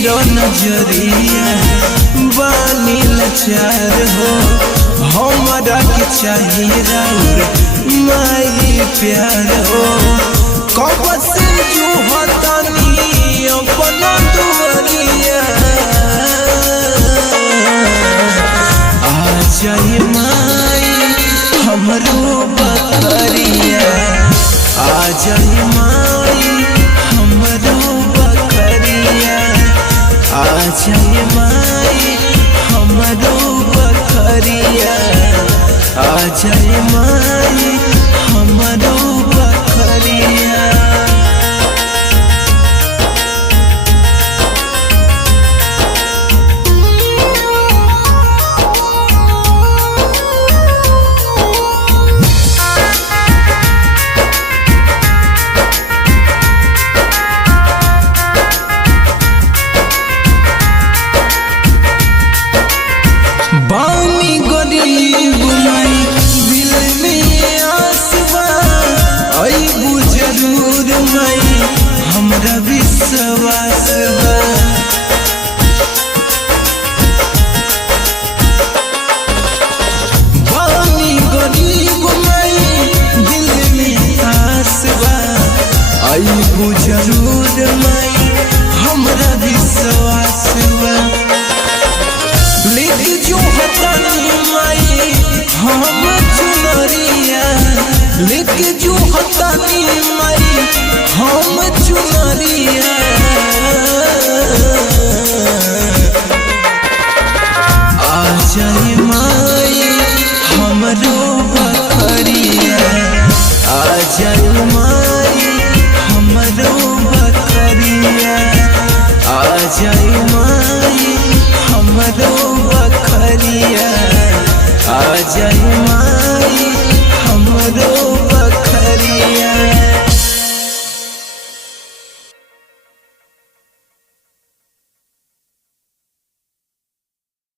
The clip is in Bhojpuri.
फेरो नजरिया बानी लाचार हो हमरा के चाहिए राउर माई प्यार हो कब से जो हतानी अपना दुआरिया आ जाए माई हमरो बकरिया आ जाए माई हमरो बकरिया आ जाए माई हमरो बकरिया आ जाए माई हमरो बकरिया। बानी गरीब माई दिल में आसबा अइबू जरूर माई हमरा विश्वास बा बानी गरीब माई दिल में आसबा अइबू जरूर माई हमरा विश्वास बा लेके जो हतानी माई हम चुनरिया लेके जो हता